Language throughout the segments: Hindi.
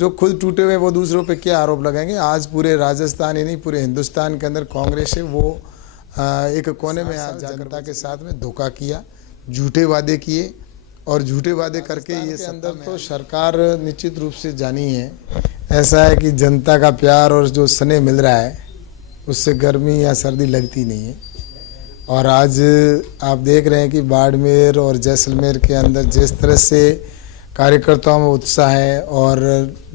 जो खुद टूटे हुए वो दूसरों पे क्या आरोप लगाएंगे। आज पूरे राजस्थान ही नहीं पूरे हिंदुस्तान के अंदर कांग्रेस है वो एक कोने में आज जनता के साथ में धोखा किया, झूठे वादे किए और झूठे वादे करके ये अंदर तो सरकार निश्चित रूप से जानी है। ऐसा है कि जनता का प्यार और जो स्नेह मिल रहा है उससे गर्मी या सर्दी लगती नहीं है। और आज आप देख रहे हैं कि बाड़मेर और जैसलमेर के अंदर जिस तरह से कार्यकर्ताओं में उत्साह है और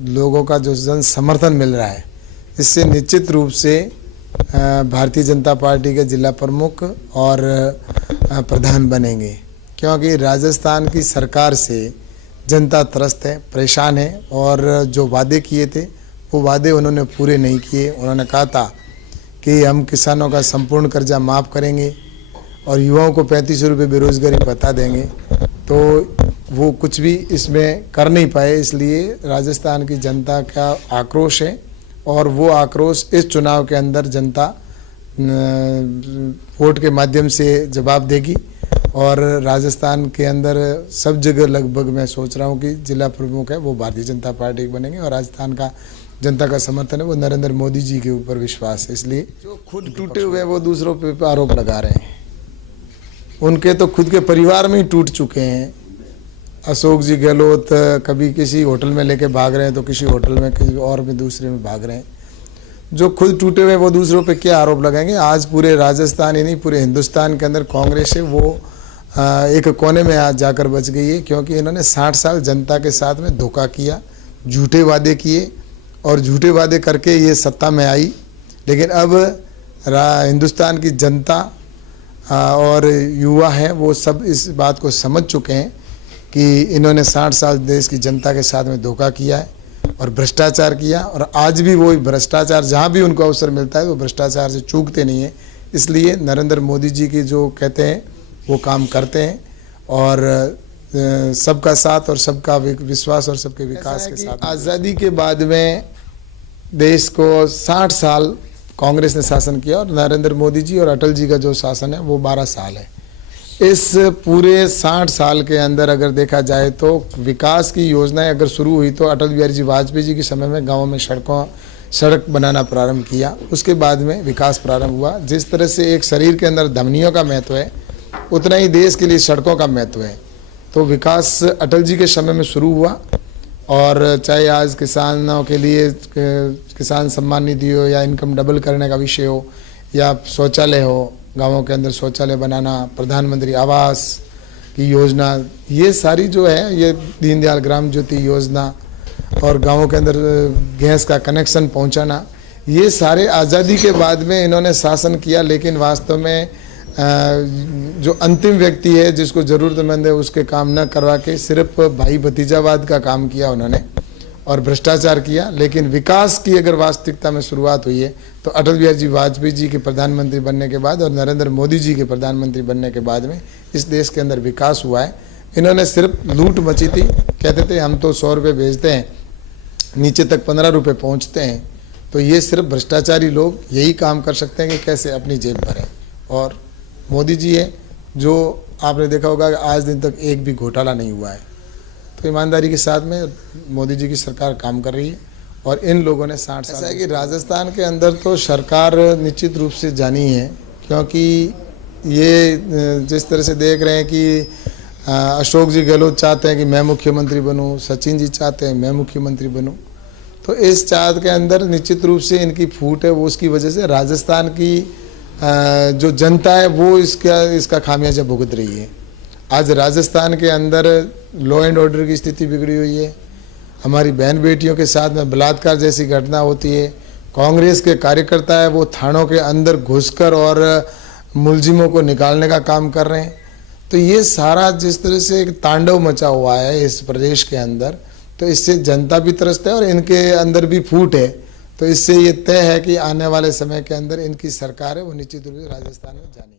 लोगों का जो जन समर्थन मिल रहा है, इससे निश्चित रूप से भारतीय जनता पार्टी के जिला प्रमुख और प्रधान बनेंगे, क्योंकि राजस्थान की सरकार से जनता त्रस्त है, परेशान है और जो वादे किए थे वो वादे उन्होंने पूरे नहीं किए। उन्होंने कहा था कि हम किसानों का संपूर्ण कर्जा माफ़ करेंगे और युवाओं को 35 रुपये बेरोजगारी भत्ता देंगे, तो वो कुछ भी इसमें कर नहीं पाए। इसलिए राजस्थान की जनता का आक्रोश है और वो आक्रोश इस चुनाव के अंदर जनता वोट के माध्यम से जवाब देगी। और राजस्थान के अंदर सब जगह लगभग मैं सोच रहा हूँ कि जिला प्रमुख है वो भारतीय जनता पार्टी बनेंगे और राजस्थान का जनता का समर्थन है वो नरेंद्र मोदी जी के ऊपर विश्वास है। इसलिए जो खुद टूटे हुए हैं वो दूसरों पे आरोप लगा रहे हैं। उनके तो खुद के परिवार में ही टूट चुके हैं। अशोक जी गहलोत कभी किसी होटल में लेके भाग रहे हैं तो किसी होटल में किसी और में दूसरे में भाग रहे हैं। जो खुद टूटे हुए वो दूसरों पे क्या आरोप लगाएंगे। आज पूरे राजस्थान ही नहीं पूरे हिंदुस्तान के अंदर कांग्रेस है वो एक कोने में आज जाकर बच गई है, क्योंकि इन्होंने 60 साल जनता के साथ में धोखा किया, झूठे वादे किए और झूठे वादे करके ये सत्ता में आई। लेकिन अब हिंदुस्तान की जनता और युवा हैं वो सब इस बात को समझ चुके हैं कि इन्होंने 60 साल देश की जनता के साथ में धोखा किया है और भ्रष्टाचार किया, और आज भी वो भ्रष्टाचार जहाँ भी उनको अवसर मिलता है वो भ्रष्टाचार से चूकते नहीं है। इसलिए नरेंद्र मोदी जी की जो कहते हैं वो काम करते हैं और सबका साथ और सबका विश्वास और सबके विकास के साथ। आज़ादी के बाद में देश को 60 साल कांग्रेस ने शासन किया और नरेंद्र मोदी जी और अटल जी का जो शासन है वो 12 साल है। इस पूरे 60 साल के अंदर अगर देखा जाए तो विकास की योजनाएं अगर शुरू हुई तो अटल बिहारी जी वाजपेयी जी के समय में गाँव में सड़क बनाना प्रारंभ किया, उसके बाद में विकास प्रारंभ हुआ। जिस तरह से एक शरीर के अंदर धमनियों का महत्व है उतना ही देश के लिए सड़कों का महत्व है। तो विकास अटल जी के समय में शुरू हुआ और चाहे आज किसानों के लिए किसान सम्मान निधि हो या इनकम डबल करने का विषय हो या शौचालय हो, गांवों के अंदर शौचालय बनाना, प्रधानमंत्री आवास की योजना, ये सारी जो है ये दीनदयाल ग्राम ज्योति योजना और गांवों के अंदर गैस का कनेक्शन पहुंचाना, ये सारे आज़ादी के बाद में इन्होंने शासन किया। लेकिन वास्तव में जो अंतिम व्यक्ति है जिसको ज़रूरतमंद है उसके काम न करवा के सिर्फ भाई भतीजावाद का काम किया उन्होंने और भ्रष्टाचार किया। लेकिन विकास की अगर वास्तविकता में शुरुआत हुई है तो अटल बिहारी जी वाजपेयी जी के प्रधानमंत्री बनने के बाद और नरेंद्र मोदी जी के प्रधानमंत्री बनने के बाद में इस देश के अंदर विकास हुआ है। इन्होंने सिर्फ लूट मची थी, कहते थे हम तो 100 रुपये भेजते हैं नीचे तक 15 रुपये पहुँचते हैं। तो ये सिर्फ भ्रष्टाचारी लोग यही काम कर सकते हैं कि कैसे अपनी जेब भरें। और मोदी जी है जो आपने देखा होगा कि आज दिन तक एक भी घोटाला नहीं हुआ है। तो ईमानदारी के साथ में मोदी जी की सरकार काम कर रही है और इन लोगों ने 60 साल। ऐसा है कि राजस्थान के अंदर तो सरकार निश्चित रूप से जानी है, क्योंकि ये जिस तरह से देख रहे हैं कि अशोक जी गहलोत चाहते हैं कि मैं मुख्यमंत्री बनूं, सचिन जी चाहते हैं मैं मुख्यमंत्री बनूं। तो इस चाहत के अंदर निश्चित रूप से इनकी फूट है, वो उसकी वजह से राजस्थान की जो जनता है वो इसका खामियाजा भुगत रही है। आज राजस्थान के अंदर लॉ एंड ऑर्डर की स्थिति बिगड़ी हुई है, हमारी बहन बेटियों के साथ में बलात्कार जैसी घटना होती है। कांग्रेस के कार्यकर्ता है वो थानों के अंदर घुसकर और मुलजिमों को निकालने का काम कर रहे हैं। तो ये सारा जिस तरह से एक तांडव मचा हुआ है इस प्रदेश के अंदर, तो इससे जनता भी त्रस्त है और इनके अंदर भी फूट है। तो इससे ये तय है कि आने वाले समय के अंदर इनकी सरकार है वो निश्चित रूप से राजस्थान में जानी